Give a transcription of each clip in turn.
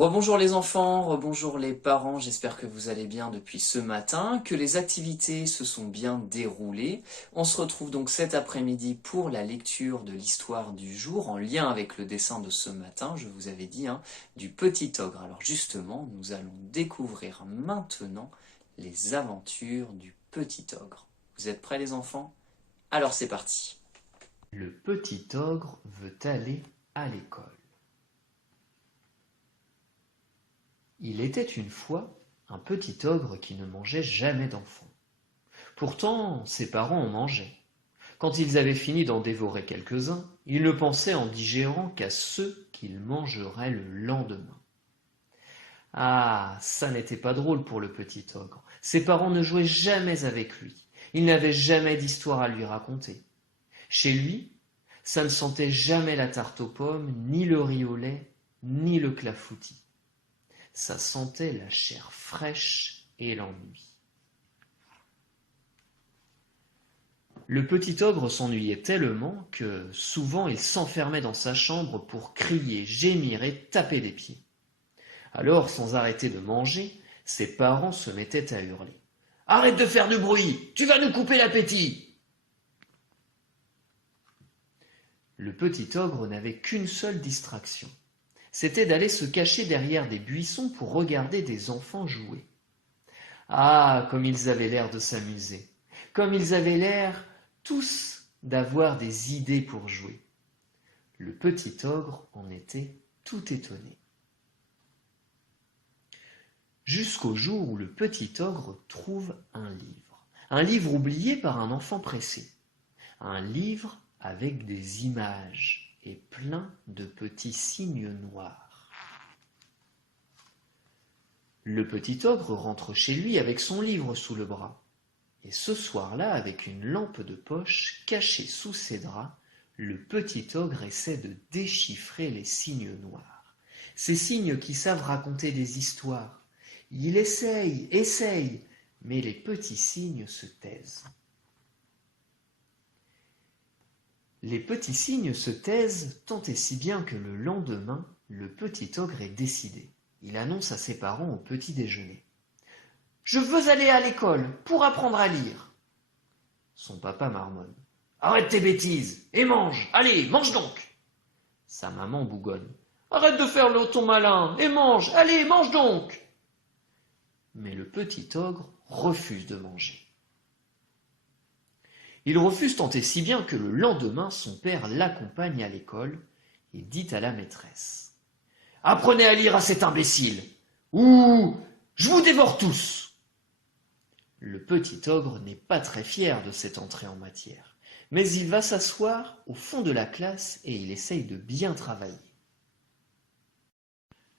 Rebonjour les enfants, rebonjour les parents, j'espère que vous allez bien depuis ce matin, que les activités se sont bien déroulées. On se retrouve donc cet après-midi pour la lecture de l'histoire du jour en lien avec le dessin de ce matin, je vous avais dit, du petit ogre. Alors justement, nous allons découvrir maintenant les aventures du petit ogre. Vous êtes prêts les enfants? Alors c'est parti. Le petit ogre veut aller à l'école. Il était une fois un petit ogre qui ne mangeait jamais d'enfants. Pourtant, ses parents en mangeaient. Quand ils avaient fini d'en dévorer quelques-uns, ils ne pensaient en digérant qu'à ceux qu'ils mangeraient le lendemain. Ah, ça n'était pas drôle pour le petit ogre. Ses parents ne jouaient jamais avec lui. Ils n'avaient jamais d'histoire à lui raconter. Chez lui, ça ne sentait jamais la tarte aux pommes, ni le riz au lait, ni le clafoutis. Ça sentait la chair fraîche et l'ennui. Le petit ogre s'ennuyait tellement que souvent il s'enfermait dans sa chambre pour crier, gémir et taper des pieds. Alors, sans arrêter de manger, ses parents se mettaient à hurler. « Arrête de faire du bruit, tu vas nous couper l'appétit !» Le petit ogre n'avait qu'une seule distraction. C'était d'aller se cacher derrière des buissons pour regarder des enfants jouer. Ah, comme ils avaient l'air de s'amuser, comme ils avaient l'air tous d'avoir des idées pour jouer. Le petit ogre en était tout étonné. Jusqu'au jour où le petit ogre trouve un livre oublié par un enfant pressé, un livre avec des images et plein de petits signes noirs. Le petit ogre rentre chez lui avec son livre sous le bras. Et ce soir-là, avec une lampe de poche cachée sous ses draps, le petit ogre essaie de déchiffrer les signes noirs. Ces signes qui savent raconter des histoires. Il essaye, mais les petits signes se taisent. Les petits signes se taisent tant et si bien que le lendemain, le petit ogre est décidé. Il annonce à ses parents au petit déjeuner. « Je veux aller à l'école pour apprendre à lire. » Son papa marmonne. « Arrête tes bêtises et mange, allez, mange donc !» Sa maman bougonne. « Arrête de faire ton malin et mange, allez, mange donc !» Mais le petit ogre refuse de manger. Il refuse tant et si bien que le lendemain, son père l'accompagne à l'école et dit à la maîtresse « Apprenez à lire à cet imbécile, ou je vous dévore tous !» Le petit ogre n'est pas très fier de cette entrée en matière, mais il va s'asseoir au fond de la classe et il essaye de bien travailler.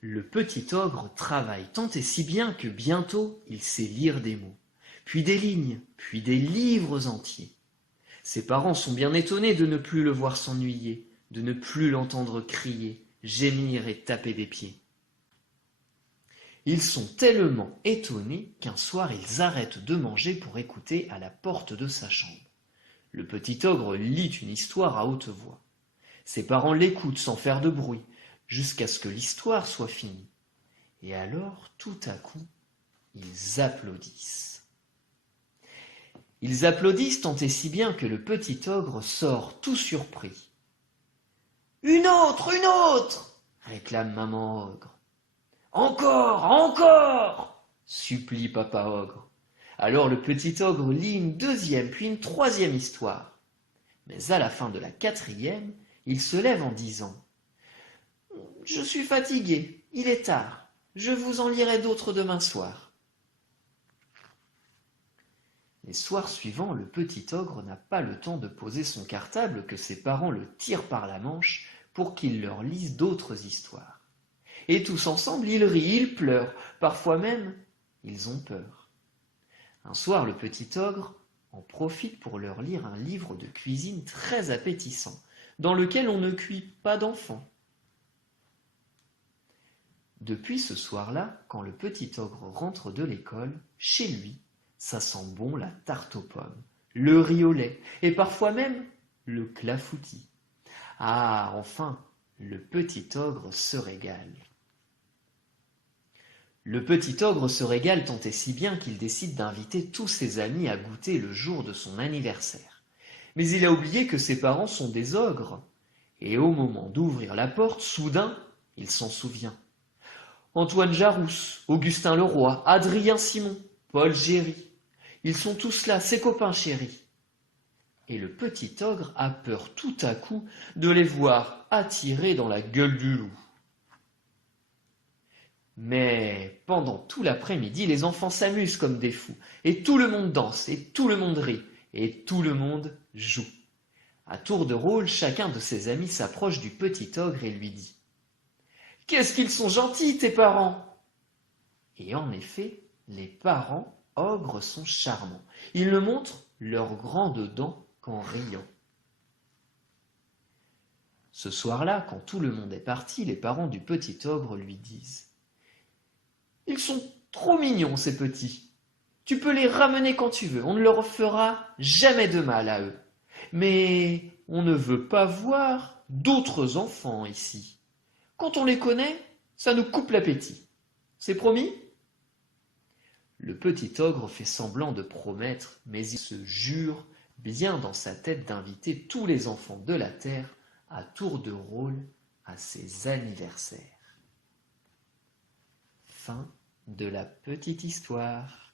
Le petit ogre travaille tant et si bien que bientôt il sait lire des mots, puis des lignes, puis des livres entiers. Ses parents sont bien étonnés de ne plus le voir s'ennuyer, de ne plus l'entendre crier, gémir et taper des pieds. Ils sont tellement étonnés qu'un soir ils arrêtent de manger pour écouter à la porte de sa chambre. Le petit ogre lit une histoire à haute voix. Ses parents l'écoutent sans faire de bruit, jusqu'à ce que l'histoire soit finie. Et alors, tout à coup, ils applaudissent. Ils applaudissent tant et si bien que le petit ogre sort tout surpris. « Une autre !» réclame maman ogre. « Encore, encore !» supplie papa ogre. Alors le petit ogre lit une deuxième puis une troisième histoire. Mais à la fin de la quatrième, il se lève en disant « Je suis fatigué, il est tard, je vous en lirai d'autres demain soir. » Les soirs suivants, le petit ogre n'a pas le temps de poser son cartable que ses parents le tirent par la manche pour qu'il leur lise d'autres histoires. Et tous ensemble, ils rient, ils pleurent, parfois même, ils ont peur. Un soir, le petit ogre en profite pour leur lire un livre de cuisine très appétissant, dans lequel on ne cuit pas d'enfants. Depuis ce soir-là, quand le petit ogre rentre de l'école, chez lui, ça sent bon la tarte aux pommes, le riz au lait et parfois même le clafoutis. Ah, enfin, le petit ogre se régale. Le petit ogre se régale tant et si bien qu'il décide d'inviter tous ses amis à goûter le jour de son anniversaire. Mais il a oublié que ses parents sont des ogres. Et au moment d'ouvrir la porte, soudain, il s'en souvient. Antoine Jarousse, Augustin Leroy, Adrien Simon, Paul Géry. Ils sont tous là, ses copains chéris. Et le petit ogre a peur tout à coup de les voir attirés dans la gueule du loup. Mais pendant tout l'après-midi, les enfants s'amusent comme des fous, et tout le monde danse, et tout le monde rit, et tout le monde joue. À tour de rôle, chacun de ses amis s'approche du petit ogre et lui dit « Qu'est-ce qu'ils sont gentils, tes parents !» Et en effet, les parents ogres sont charmants. Ils ne montrent leurs grandes dents qu'en riant. Ce soir-là, quand tout le monde est parti, les parents du petit ogre lui disent « Ils sont trop mignons, ces petits. Tu peux les ramener quand tu veux, on ne leur fera jamais de mal à eux. Mais on ne veut pas voir d'autres enfants ici. Quand on les connaît, ça nous coupe l'appétit. C'est promis ?» Le petit ogre fait semblant de promettre, mais il se jure bien dans sa tête d'inviter tous les enfants de la terre à tour de rôle à ses anniversaires. Fin de la petite histoire.